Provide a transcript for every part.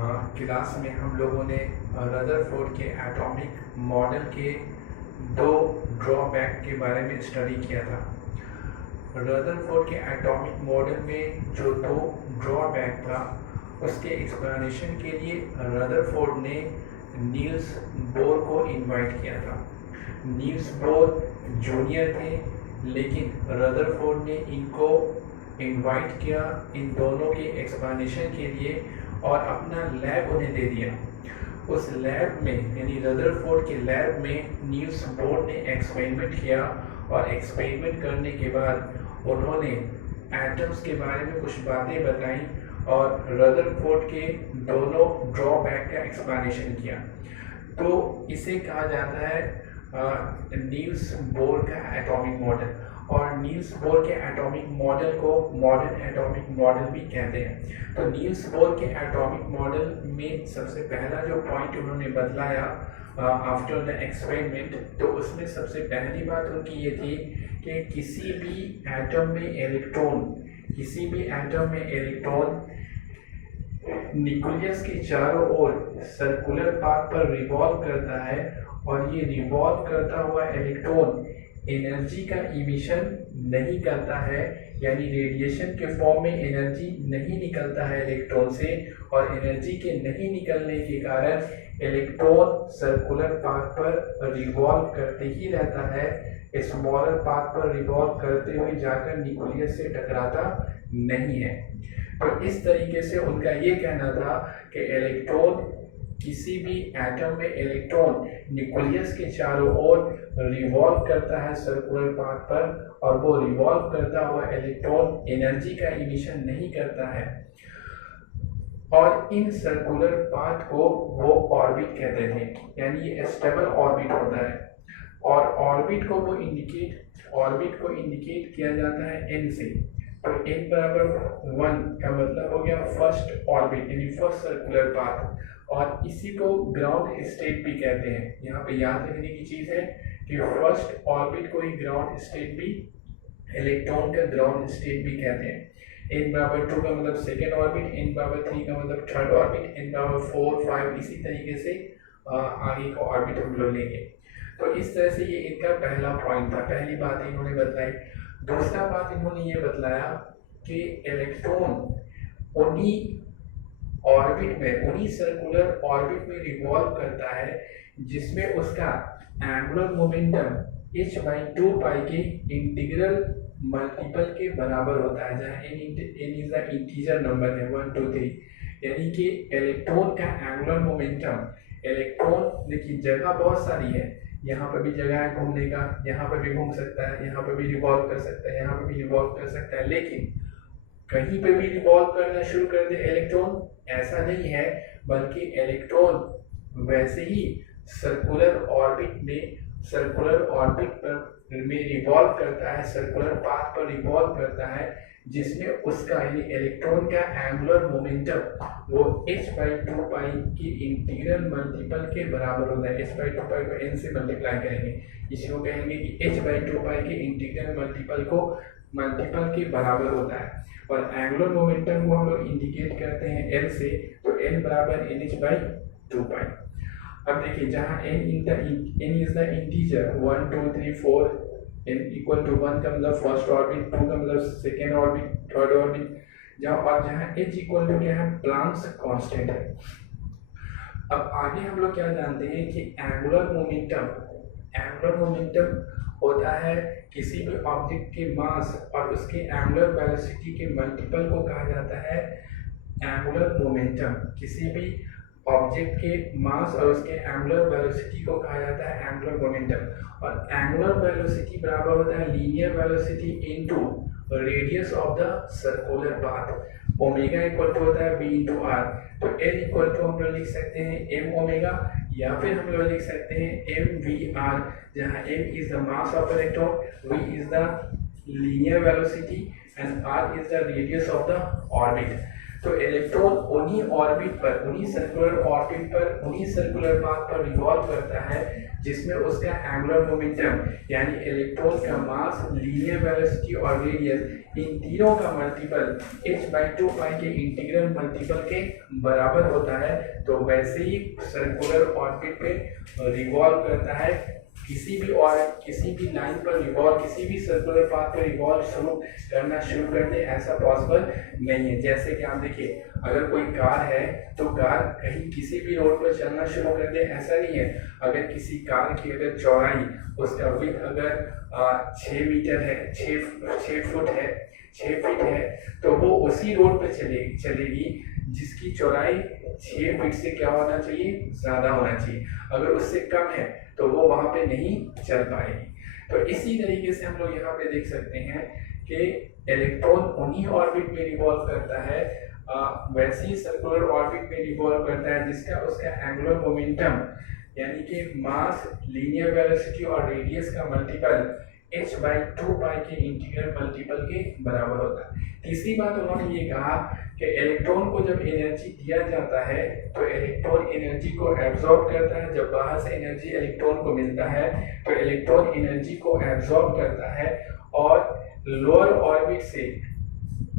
Class में हम लोगों ने रदरफोर्ड के एटॉमिक मॉडल के दो ड्रॉबैक के बारे में स्टडी किया था। रदरफोर्ड के एटॉमिक मॉडल में जो दो ड्रॉबैक था उसके एक्सप्लेनेशन के लिए रदरफोर्ड ने नील्स बोर को इनवाइट किया था। नील्स बोर जूनियर थे, लेकिन रदरफोर्ड ने इनको इनवाइट किया इन दोनों के एक्सप्लेनेशन के लिए और अपना लैब उन्हें दे दिया। उस लैब में यानी रदरफोर्ड के लैब में नील्स बोर ने एक्सपेरिमेंट किया और एक्सपेरिमेंट करने के बाद उन्होंने एटम्स के बारे में कुछ बातें बताई और रदरफोर्ड के दोनों ड्रॉबैक का एक्सप्लेनेशन किया। तो इसे कहा जाता है नील्स बोर का एटॉमिक मॉडल, और नील्स बोर के एटॉमिक मॉडल को मॉडर्न एटॉमिक मॉडल भी कहते हैं। तो नील्स बोर के एटॉमिक मॉडल में सबसे पहला जो पॉइंट उन्होंने बतलाया आफ्टर द एक्सपेरिमेंट, तो उसमें सबसे पहली बात उनकी ये थी कि किसी भी एटम में इलेक्ट्रॉन न्यूक्लियस के चारों ओर सर्कुलर पाथ पर रिवॉल्व करता है और ये रिवॉल्व करता हुआ इलेक्ट्रॉन एनर्जी का इमिशन नहीं करता है, यानी रेडिएशन के फॉर्म में एनर्जी नहीं निकलता है इलेक्ट्रॉन से, और एनर्जी के नहीं निकलने के कारण इलेक्ट्रॉन सर्कुलर पाथ पर रिवॉल्व करते ही रहता है, स्मॉलर पाथ पर रिवॉल्व करते हुए जाकर न्यूक्लियस से टकराता नहीं है। तो इस तरीके से उनका ये कहना था कि इलेक्ट्रॉन किसी भी एटम में इलेक्ट्रॉन न्यूक्लियस के चारों ओर रिवॉल्व करता है सर्कुलर पाथ पर, और वो रिवॉल्व करता हुआ इलेक्ट्रॉन एनर्जी का इमिशन नहीं करता है, और इन सर्कुलर पाथ को वो ऑर्बिट कहते थे, यानी ये स्टेबल ऑर्बिट होता है। और ऑर्बिट को इंडिकेट किया जाता है एन से। तो n बराबर 1 का मतलब हो गया फर्स्ट ऑर्बिट यानी फर्स्ट सर्कुलर पाथ, और इसी को ग्राउंड स्टेट भी कहते हैं। यहाँ पे याद रखने की चीज है कि फर्स्ट ऑर्बिट को ही ग्राउंड स्टेट भी, इलेक्ट्रॉन का ग्राउंड स्टेट भी कहते हैं। n बराबर 2 का मतलब सेकेंड ऑर्बिट, n बराबर 3 का मतलब थर्ड ऑर्बिट, n बराबर 4, 5 इसी तरीके से आगे का ऑर्बिट हम लोग लेंगे। तो इस तरह से ये इनका पहला पॉइंट था, पहली बात इन्होंने बताई। दूसरा बात इन्होंने ये बतलाया कि इलेक्ट्रॉन उन्हीं सर्कुलर ऑर्बिट में रिवॉल्व करता है जिसमें उसका एंगुलर मोमेंटम h/2 पाई के इंटीग्रल मल्टीपल के बराबर होता है, जहाँ n is the integer number है 1 2 3। यानी कि इलेक्ट्रॉन का एंगुलर मोमेंटम, इलेक्ट्रॉन देखिए जगह बहुत सारी है, यहाँ पर भी जगह है घूमने का, यहाँ पर भी घूम सकता है, यहाँ पर भी रिवॉल्व कर सकता है, यहाँ पर भी रिवॉल्व कर सकता है, लेकिन कहीं पे भी रिवॉल्व करना शुरू कर दे इलेक्ट्रॉन, ऐसा नहीं है, बल्कि इलेक्ट्रॉन वैसे ही सर्कुलर ऑर्बिट में रिवॉल्व करता है, सर्कुलर पाथ पर रिवॉल्व करता है, जिसमें उसका यानी इलेक्ट्रॉन का एंगुलर मोमेंटम वो h/2 पाई के इंटीग्रल मल्टीपल के बराबर होता है। h/2 पाई को n से मल्टीप्लाई करेंगे, इसी को कहेंगे कि h/2 पाई के इंटीग्रल मल्टीपल के बराबर होता है। और एंगुलर मोमेंटम को हम लोग इंडिकेट करते हैं L से, तो L बराबर nh/2 पाई। अब देखिए जहाँ n is the integer 1 2 3 4, n equal to 1 का मतलब फर्स्ट ऑर्बिट, 2 का मतलब सेकेंड ऑर्बिट, थर्ड ऑर्बिट, जहाँ h इक्वल टू क्या है, प्लांक्स कांस्टेंट है। अब आगे हम लोग क्या जानते हैं कि एंगुलर मोमेंटम होता है किसी भी ऑब्जेक्ट के मास और उसके एंगुलर वेलोसिटी के मल्टीपल को कहा जाता है एंगुलर मोमेंटम। किसी भी ऑब्जेक्ट के मास और उसके एंगुलर वेलोसिटी को कहा जाता है एंगुलर मोमेंटम। और एंगुलर वेलोसिटी बराबर होता है linear velocity into radius of the circular path. Omega equal to होता है v इंटू r। तो n इक्वल टू हम लोग लिख सकते हैं m ओमेगा, या फिर हम लोग लिख सकते हैं mvr, जहाँ m is the mass of electron, v is the linear velocity and r is the radius of the orbit. तो इलेक्ट्रॉन उन्हीं ऑर्बिट पर, उन्हीं सर्कुलर ऑर्बिट पर, उन्हीं सर्कुलर पाथ पर रिवॉल्व करता है जिसमें उसका एंगुलर मोमेंटम यानी इलेक्ट्रॉन का मास, लीनियर वेलोसिटी और रेडियस इन तीनों का मल्टीपल h/2 के इंटीग्रल मल्टीपल के बराबर होता है। तो वैसे ही सर्कुलर ऑर्बिट पे रिवॉल्व करता है। किसी भी लाइन पर रिवॉल्व, किसी भी सर्कुलर पाथ पर रिवॉल्व शुरू कर दे, ऐसा पॉसिबल नहीं है। जैसे कि आप देखिए, अगर कोई कार है तो कार कहीं किसी भी रोड पर चलना शुरू कर दे, ऐसा नहीं है। अगर किसी कार की अगर चौड़ाई, उसका विड्थ अगर 6 मीटर है, 6 फुट है, 6 फीट है, तो वो उसी रोड पर चलेगी जिसकी चौड़ाई 6 फीट से क्या होना चाहिए, ज़्यादा होना चाहिए। अगर उससे कम है तो वो वहाँ पे नहीं चल पाएगी। तो इसी तरीके से हम लोग यहाँ पे देख सकते हैं कि इलेक्ट्रॉन उन्हीं ऑर्बिट में रिवॉल्व करता है, वैसे ही सर्कुलर ऑर्बिट में रिवॉल्व करता है जिसका उसका एंगुलर मोमेंटम यानी कि मास, लीनियर वेलोसिटी और रेडियस का मल्टीपल h/2 के इंटीग्रल मल्टीपल के बराबर होता है। तीसरी बात उन्होंने ये कहा कि इलेक्ट्रॉन को जब एनर्जी दिया जाता है तो इलेक्ट्रॉन एनर्जी को एब्जॉर्ब करता है। जब बाहर से एनर्जी इलेक्ट्रॉन को मिलता है तो इलेक्ट्रॉन एनर्जी को एब्जॉर्ब करता है और लोअर ऑर्बिट से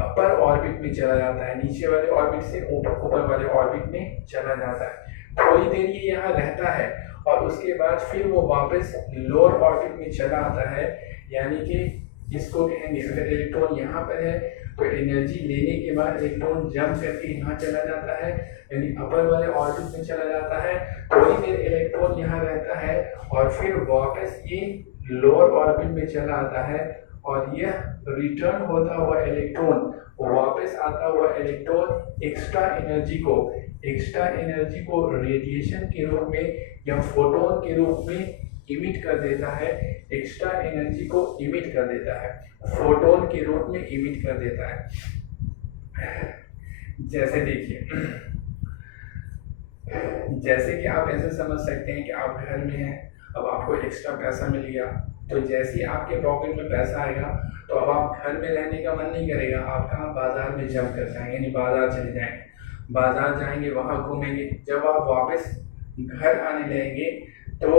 अपर ऑर्बिट में चला जाता है, नीचे वाले ऑर्बिट से ऊपर वाले ऑर्बिट में चला जाता है। थोड़ी देर ये यहाँ रहता है और उसके बाद फिर वो वापस लोअर ऑर्बिट में चला आता है। यानी कि इसको कहेंगे, अगर इलेक्ट्रॉन यहाँ पर है तो एनर्जी लेने के बाद इलेक्ट्रॉन जंप करके यहाँ चला जाता है, यानी अपर वाले ऑर्बिट में चला जाता है। थोड़ी देर इलेक्ट्रॉन यहाँ रहता है और फिर वापस ये लोअर ऑर्बिट में चला आता है और यह रिटर्न होता हुआ इलेक्ट्रॉन, वापस आता हुआ इलेक्ट्रॉन एक्स्ट्रा एनर्जी को रेडिएशन के रूप में या फोटोन के रूप में इमिट कर देता है। एक्स्ट्रा एनर्जी को इमिट कर देता है, फोटोन के रूप में इमिट कर देता है। जैसे देखिए, जैसे कि आप ऐसे समझ सकते हैं कि आप घर में हैं, अब आपको एक्स्ट्रा पैसा मिल गया, तो जैसे ही आपके पॉकेट में पैसा आएगा तो अब आप घर में रहने का मन नहीं करेगा, आप कहाँ, बाजार में जंप कर जाएंगे, यानी बाजार चले जाएंगे। बाजार जाएंगे, वहाँ घूमेंगे। जब आप वापस घर आने लगेंगे तो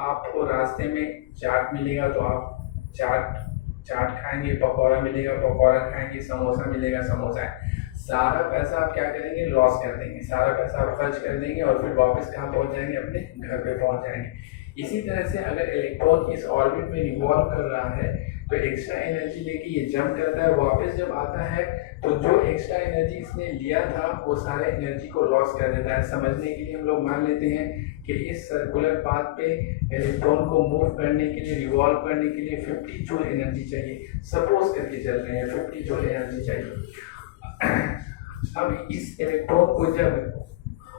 आपको रास्ते में चाट मिलेगा तो आप चाट खाएंगे, पकौड़ा मिलेगा पकौड़ा खाएंगे, समोसा मिलेगा समोसा। सारा पैसा आप क्या करेंगे, लॉस कर देंगे, सारा पैसा आप खर्च कर देंगे और फिर वापस कहाँ पहुँच जाएंगे, अपने घर पे पहुँच जाएंगे। इसी तरह से अगर इलेक्ट्रॉन इस ऑर्बिट में रिवॉल्व कर रहा है तो एक्स्ट्रा एनर्जी लेके ये जंप करता है। वापस जब आता है तो जो एक्स्ट्रा एनर्जी इसने लिया था वो सारे एनर्जी को लॉस कर देता है। समझने के लिए हम लोग मान लेते हैं कि इस सर्कुलर पाथ पे इलेक्ट्रॉन को मूव करने के लिए, रिवॉल्व करने के लिए 50 जूल एनर्जी चाहिए। सपोज करके चल रहे हैं 50 जूल एनर्जी चाहिए। अब इस इलेक्ट्रॉन को जब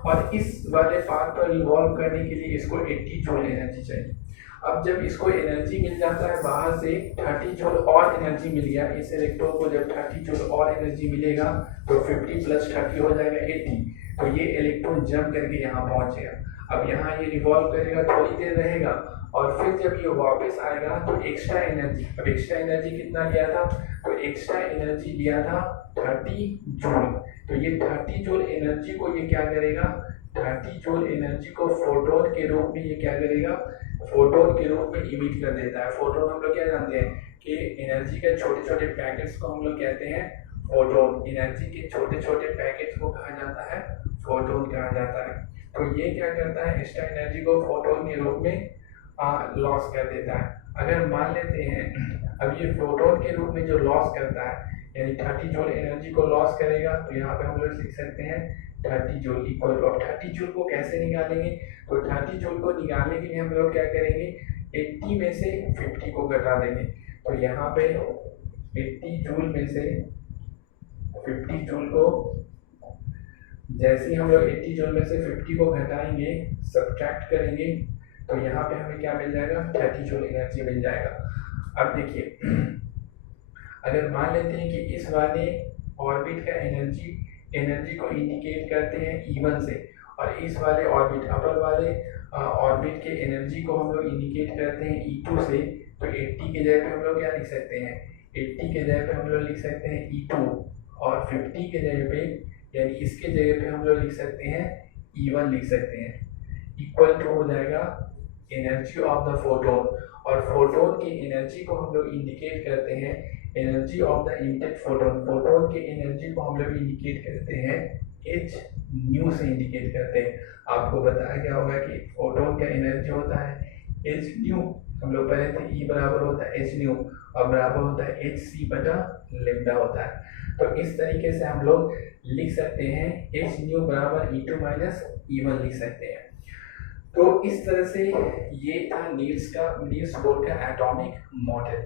और इस वाले पाथ पर रिवॉल्व करने के लिए इसको 80 जूल एनर्जी चाहिए। अब जब इसको एनर्जी मिल जाता है बाहर से 30 जूल और एनर्जी मिल गया, इस इलेक्ट्रॉन को जब 30 जूल और एनर्जी मिलेगा तो 50 + 30 हो जाएगा 80। तो ये इलेक्ट्रॉन जंप करके यहाँ पहुंचेगा। अब यहाँ ये रिवॉल्व करेगा, थोड़ी देर रहेगा और फिर जब ये वापस आएगा तो एक्स्ट्रा एनर्जी, अब एक्स्ट्रा एनर्जी कितना लिया था, तो एक्स्ट्रा एनर्जी लिया था 30 जूल। तो ये 30 जूल एनर्जी को ये क्या करेगा, 30 जूल एनर्जी को फोटोन के रूप में ये क्या करेगा, फोटोन के रूप में इमिट कर देता है। फोटोन हम लोग क्या जानते हैं कि एनर्जी के छोटे छोटे पैकेट्स को हम लोग कहते हैं फोटोन। एनर्जी के छोटे छोटे पैकेट्स को कहा जाता है फोटोन कहा जाता है। तो ये क्या करता है, एक्स्ट्रा एनर्जी को फोटोन के रूप में लॉस कर देता है। अगर मान लेते हैं अब ये फोटोन के रूप में जो लॉस करता है यानी 30 जूल एनर्जी को लॉस करेगा, तो यहाँ पे हम लोग लिख सकते हैं 30 जूल इक्वल टू, अब 30 जूल को कैसे निकालेंगे, तो 30 जूल को निकालने के लिए हम लोग क्या करेंगे, 80 में से 50 को घटा देंगे। तो यहाँ पे 80 जूल में से 50 जूल को, जैसे ही हम लोग 80 जूल में से 50 को घटाएंगे, सब्ट्रैक्ट करेंगे, तो यहाँ पे हमें क्या मिल जाएगा, 30 जूल एनर्जी मिल जाएगा। अब देखिए, अगर मान लेते हैं कि इस वाले ऑर्बिट का एनर्जी को इंडिकेट करते हैं E1 से और इस वाले ऑर्बिट, अपर वाले ऑर्बिट के एनर्जी को हम लोग इंडिकेट करते हैं E2 से, तो 80 के जगह पे हम लोग क्या लिख सकते हैं, 80 के जगह पे हम लोग लिख सकते हैं E2 और 50 के जगह पे यानी इसके जगह पे हम लोग लिख सकते हैं E1 लिख सकते हैं, इक्वल टू हो जाएगा एनर्जी ऑफ द फोटोन, और फोटोन की एनर्जी को हम लोग इंडिकेट करते हैं energy of the intake photon, photon की एनर्जी को हम लोग इंडिकेट करते हैं एच न्यू से इंडिकेट करते हैं। आपको बताया गया होगा कि फोटोन का एनर्जी होता है एच न्यू, हम लोग पढ़े थे E बराबर होता है एच न्यू और बराबर होता है एच सी बटा लेमडा होता है। तो इस तरीके से हम लोग लिख सकते हैं एच न्यू बराबर E2 माइनस E1 लिख सकते हैं। तो इस तरह से ये था नील्स बोर का एटॉमिक मॉडल।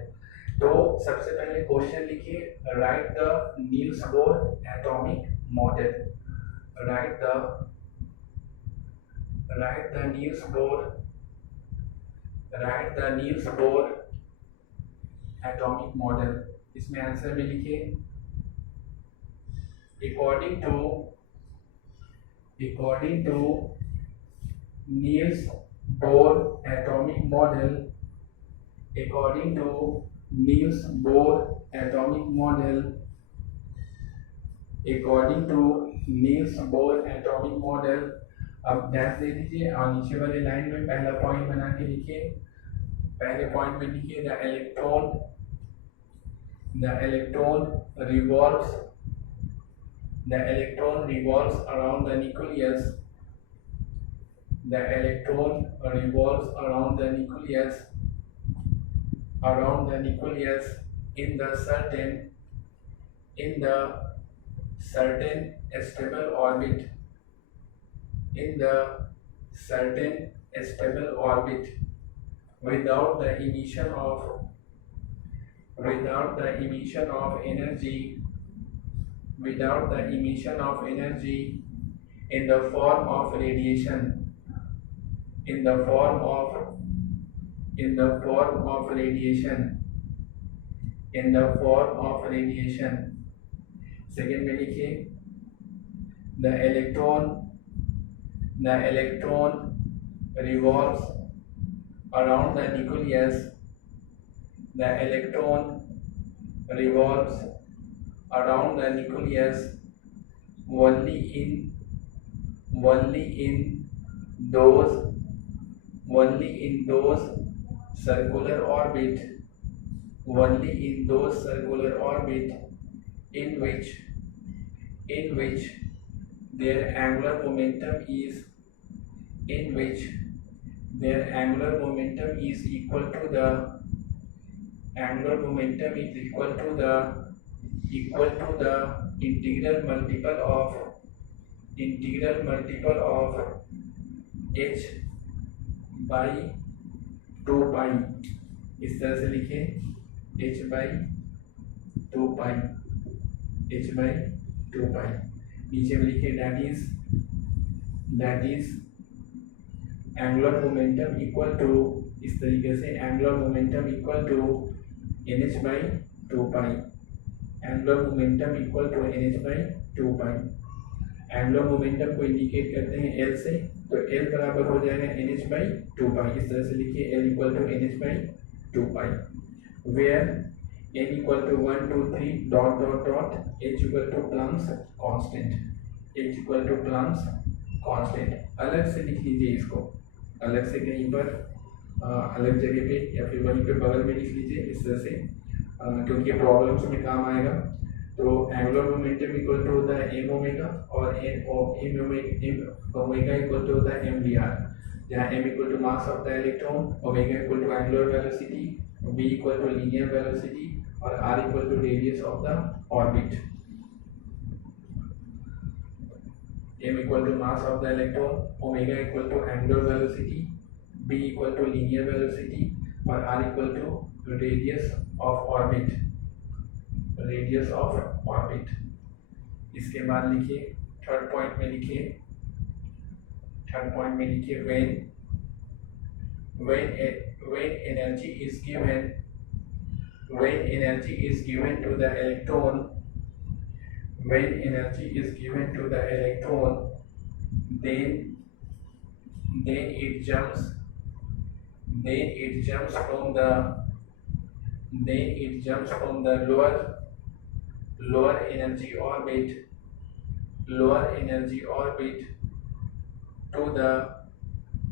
तो सबसे पहले क्वेश्चन लिखिए, right the Niels Bohr atomic model, right the Niels Bohr atomic model. इसमें आंसर में लिखिए, according to Niels Bohr atomic model, according to Niels Bohr atomic model, according to Niels Bohr atomic model। अब dash दे दीजिए और नीचे वाले line में पहला पॉइंट बना के लिखिए। पहले पॉइंट में लिखिए the electron revolves around the nucleus, the electron revolves around the nucleus in the certain stable orbit, without the emission of energy in the form of radiation, second में लिखिए the electron revolves around the nucleus, the electron revolves around the nucleus only in those circular orbit in which their angular momentum is equal to the integral multiple of h by 2 pi। इस तरह से लिखे h by 2 pi, नीचे में लिखे that is angular momentum equal to, इस तरीके से angular momentum equal to nh by 2 pi, angular momentum equal to nh by 2 pi। Angular momentum को इंडिकेट करते हैं L से, तो L बराबर हो जाएगा nh by 2 pi। इस तरह से लिखिए L equal to nh by 2 pi, where n equal to 1 2 3 dot h equal to Planck's constant. अलग से लिख लीजिए इसको, अलग से कहीं पर अलग जगह पे या फिर वहीं पे बगल में लिख लीजिए इस तरह से, क्योंकि ये प्रॉब्लम्स में काम आएगा। तो एंगुलर मोमेंटम इक्वल टू होता है m ओमेगा और m ओमेगा इक्वल टू होता है m v r, जहाँ m equal to mass of the electron, omega equal to angular velocity, v equal to linear velocity और r equal to radius of the orbit. m equal to mass of the electron, omega equal to angular velocity, v equal to linear velocity और r equal to radius of orbit. इसके बाद लिखिए third point में लिखिए when energy is given to the electron, then it jumps from the lower energy orbit lower energy orbit to the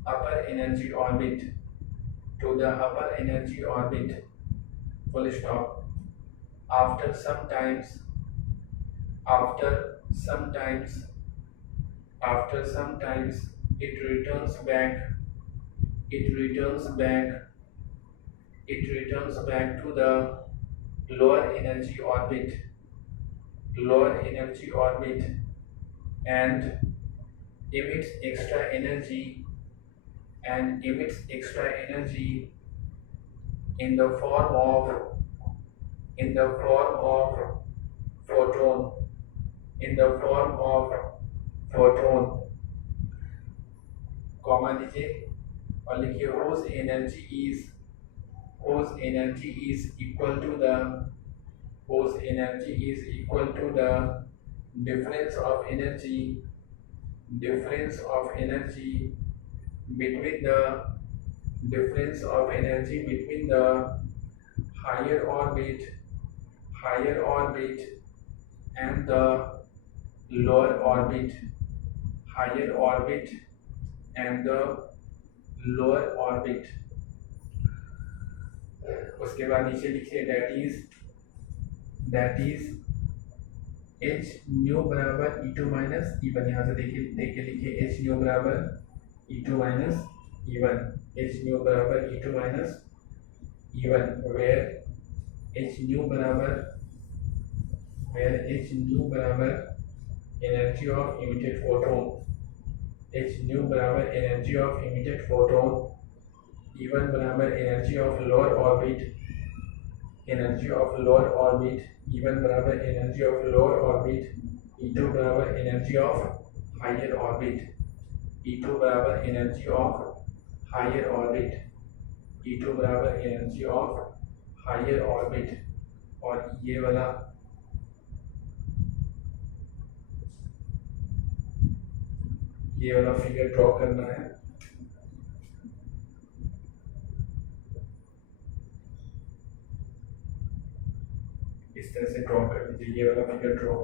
upper energy orbit, to the upper energy orbit, full stop. After sometimes, after sometimes, after sometimes, it returns back, it returns back, it returns back to the lower energy orbit, lower energy orbit, and emits extra energy, and emits extra energy in the form of, in the form of photon, in the form of photon, comma दीजिए और लिखिए whose energy is, whose energy is equal to the, whose energy is equal to the difference of energy, difference of energy between the, difference of energy between the higher orbit, higher orbit and the lower orbit, higher orbit and the lower orbit. उसके बाद नीचे लिखिए that is h new बराबर e2 minus e1। यहाँ से देखिए देखिए लिखिए h न्यू बराबर e2 minus e1, h new बराबर e2 minus e1, where h new बराबर, where h न्यू बराबर energy of emitted photon, h new बराबर energy of emitted photon, e1 बराबर energy of lower orbit, energy of lower orbit, e1 बराबर energy of lower orbit, e2 बराबर energy of higher orbit, e2 बराबर energy of higher orbit, e2 बराबर energy of higher orbit। और ये वाला figure draw करना है। इस तरह से ड्रॉ कर लीजिए, ये वाला फिगर ड्रॉ।